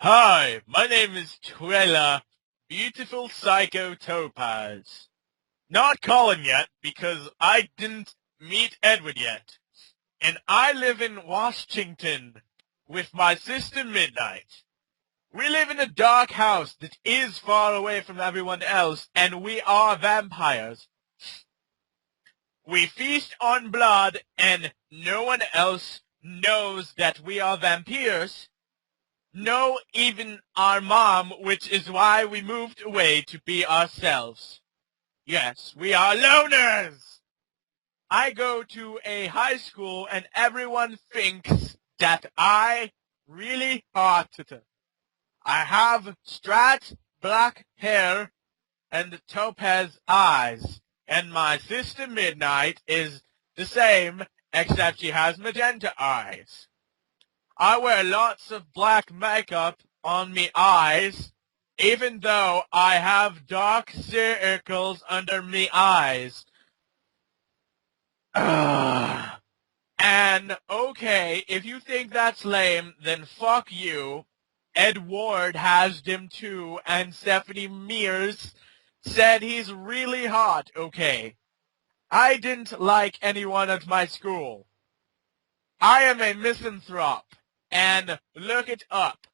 Hi, my name is TWILA, Beautiful Psycho Topaz. Not Colin yet, because I didn't meet Edward yet. And I live in Washington with my sister Midnight. We live in a dark house that is far away from everyone else, and we are vampires. We feast on blood, and no one else knows that we are vampires. No, even our mom, which is why we moved away to be ourselves. Yes, we are loners! I go to a high school and everyone thinks that I really hot. I have straight black hair and topaz eyes, and my sister Midnight is the same, except she has magenta eyes. I wear lots of black makeup on me eyes, even though I have dark circles under me eyes. Ugh. And okay, if you think that's lame, then fuck you. Ed Ward has them too, and Stephanie Mears said he's really hot, okay. I didn't like anyone at my school. I am a misanthrope, and look it up.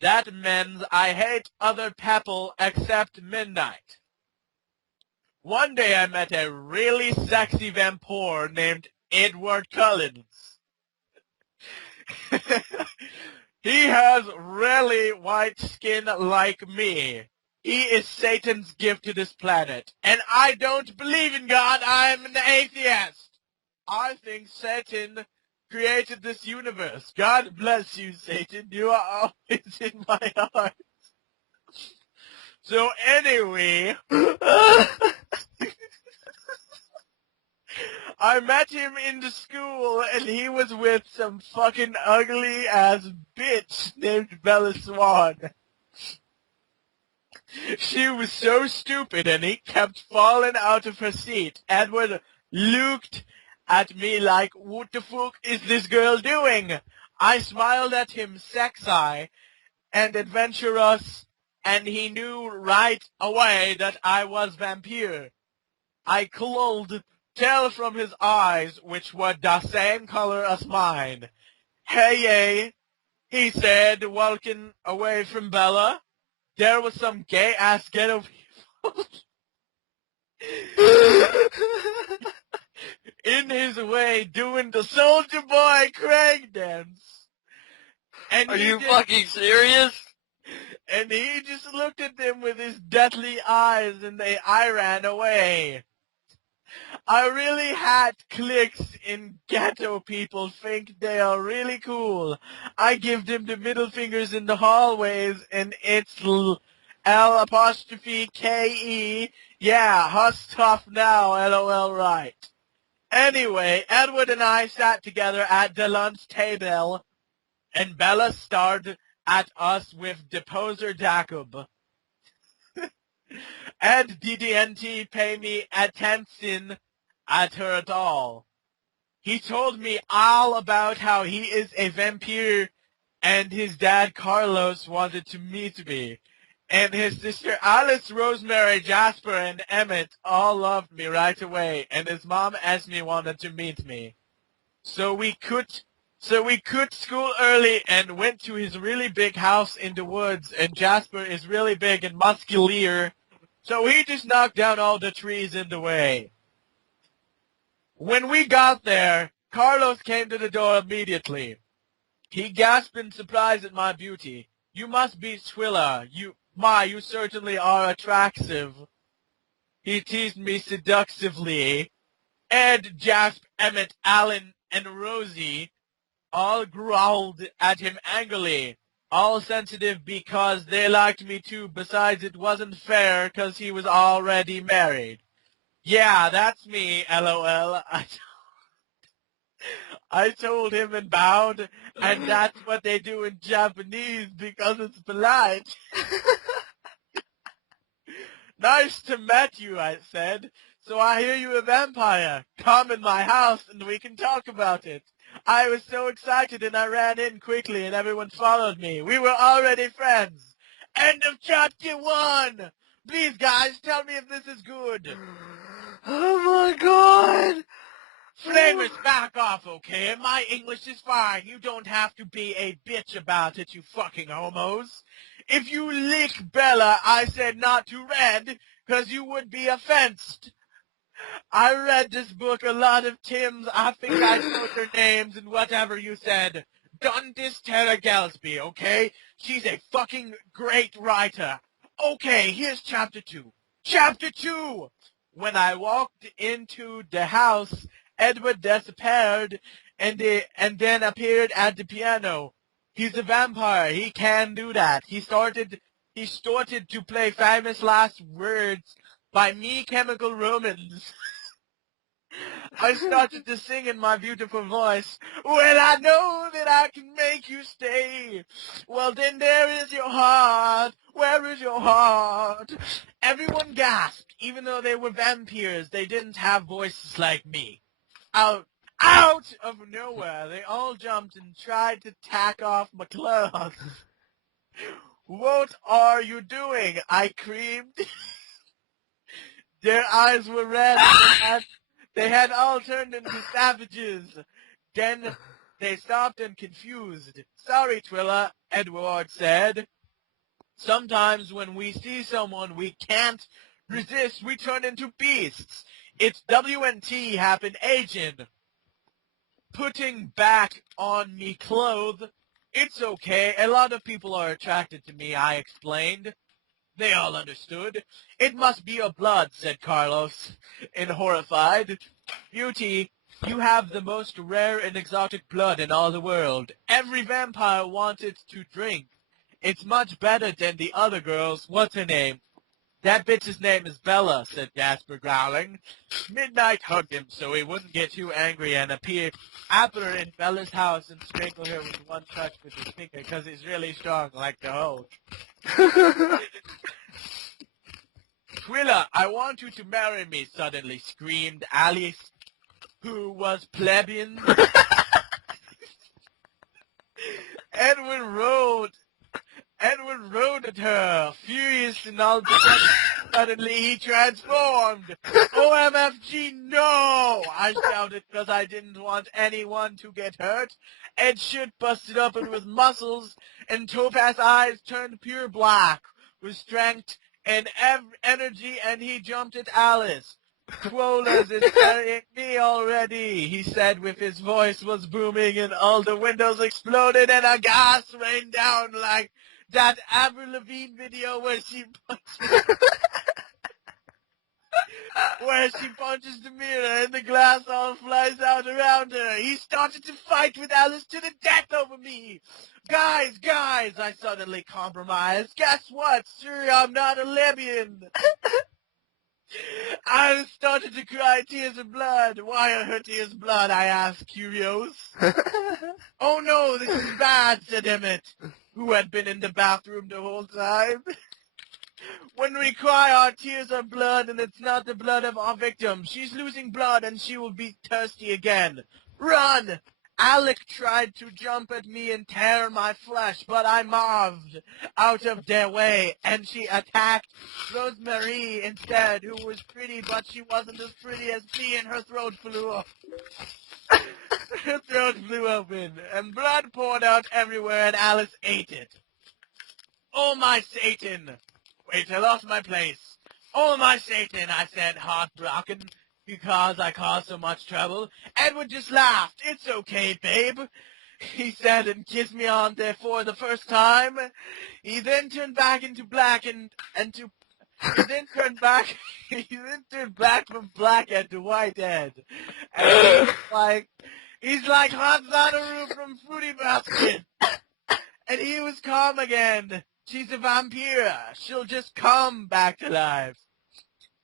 That means I hate other people except Midnight. One day I met a really sexy vampire named Edward Collins. He has really white skin like me. He is Satan's gift to this planet. And I don't believe in God. I'm an atheist. I think Satan created this universe. God bless you, Satan. You are always in my heart. So anyway, I met him in the school and he was with some fucking ugly ass bitch named Bella Swan. She was so stupid and he kept falling out of her seat. Edward looked at me like, what the fuck is this girl doing? I smiled at him sexy and adventurous, and he knew right away that I was vampire. I could tell from his eyes, which were the same color as mine. Hey, he said, walking away from Bella. There was some gay-ass ghetto people in his way doing the Soldier Boy Craig dance. And Are you fucking serious? And he just looked at them with his deathly eyes and I ran away. I really had clicks in ghetto people think they are really cool. I give them the middle fingers in the hallways and it's L apostrophe K-E. Yeah, hus tough now, LOL right. Anyway, Edward and I sat together at the lunch table and Bella stared at us with Deposer Jacob. And DDNT pay me attention at her at all. He told me all about how he is a vampire and his dad Carlos wanted to meet me. And his sister Alice, Rosemary, Jasper, and Emmett all loved me right away. And his mom Esme wanted to meet me. So we quit school early and went to his really big house in the woods. And Jasper is really big and muscular. So he just knocked down all the trees in the way. When we got there, Carlos came to the door immediately. He gasped in surprise at my beauty. You must be TWILA. You certainly are attractive. He teased me seductively. Ed, Jasp, Emmett, Alan, and Rosie all growled at him angrily. All sensitive because they liked me too. Besides, it wasn't fair because he was already married. Yeah, that's me, LOL. I told him and bowed, and that's what they do in Japanese because it's polite. Nice to meet you, I said. So I hear you a vampire. Come in my house and we can talk about it. I was so excited and I ran in quickly and everyone followed me. We were already friends. End of chapter 1. Please, guys, tell me if this is good. Oh my god! Flamers, back off, okay? My English is fine. You don't have to be a bitch about it, you fucking homos. If you lick Bella, I said not to read, 'cause you would be offensed. I read this book a lot of times. I think I know their names and whatever you said. Dundis Tara Gelsby, okay? She's a fucking great writer. Okay, here's chapter 2. Chapter 2! When I walked into the house, Edward disappeared and then appeared at the piano. He's a vampire. He can do that. He started to play famous last words by Me Chemical Romance. I started to sing in my beautiful voice. Well, I know that I can make you stay. Well, then there is your heart. Where is your heart? Everyone gasped. Even though they were vampires, they didn't have voices like me. Out of nowhere, they all jumped and tried to tack off my clothes. What are you doing? I screamed. Their eyes were red. They had all turned into savages. Then they stopped and confused. Sorry, TWILA, Edward said. Sometimes when we see someone we can't resist, we turn into beasts. It's WNT happened, agent. Putting back on me clothes. It's okay. A lot of people are attracted to me, I explained. They all understood. It must be your blood, said Carlos, and horrified. Beauty, you have the most rare and exotic blood in all the world. Every vampire wants it to drink. It's much better than the other girls. What's her name? That bitch's name is Bella, said Jasper, growling. Midnight hugged him so he wouldn't get too angry and appeared after her in Bella's house and strangled her with one touch with his finger because he's really strong like the hoe. TWILA, I want you to marry me, suddenly screamed Alice, who was plebeian. Edward rode at her, furious and all suddenly he transformed. OMFG, no! I shouted because I didn't want anyone to get hurt. Ed's shit busted open with muscles, and Topaz's eyes turned pure black, with strength and energy, and he jumped at Alice. Quolas is carrying me already, he said with his voice was booming and all the windows exploded and a gas rained down like that Avril Lavigne video where she punches the mirror and the glass all flies out around her. He started to fight with Alice to the death over me. Guys, I suddenly compromised. Guess what? Sir, I'm not a lesbian. I started to cry tears of blood. Why are her tears blood? I asked, curious. Oh no, this is bad, said Emmett, who had been in the bathroom the whole time. When we cry, our tears are blood, and it's not the blood of our victim. She's losing blood, and she will be thirsty again. Run! Alec tried to jump at me and tear my flesh, but I moved out of their way, and she attacked Rosemary instead, who was pretty, but she wasn't as pretty as me, and her throat flew up. Her throat flew open, and blood poured out everywhere, and Alice ate it. Oh, my Satan! Wait, I lost my place. Oh, my Satan, I said, heartbroken, because I caused so much trouble. Edward just laughed. It's okay, babe, he said, and kissed me on there for the first time. He then turned back into black he then turned back from blackhead to whitehead. And he's like Hot Zanaru from Fruity Basket. And he was calm again. She's a vampire. She'll just come back to life.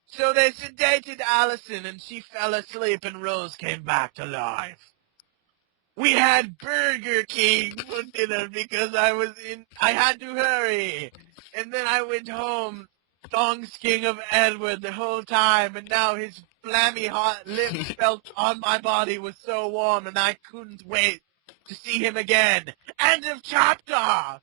So they sedated Allison, and she fell asleep, and Rose came back to life. We had Burger King for dinner because I had to hurry. And then I went home, thong-sking of Edward the whole time, and now his flammy hot lips felt on my body was so warm, and I couldn't wait to see him again. End of chapter!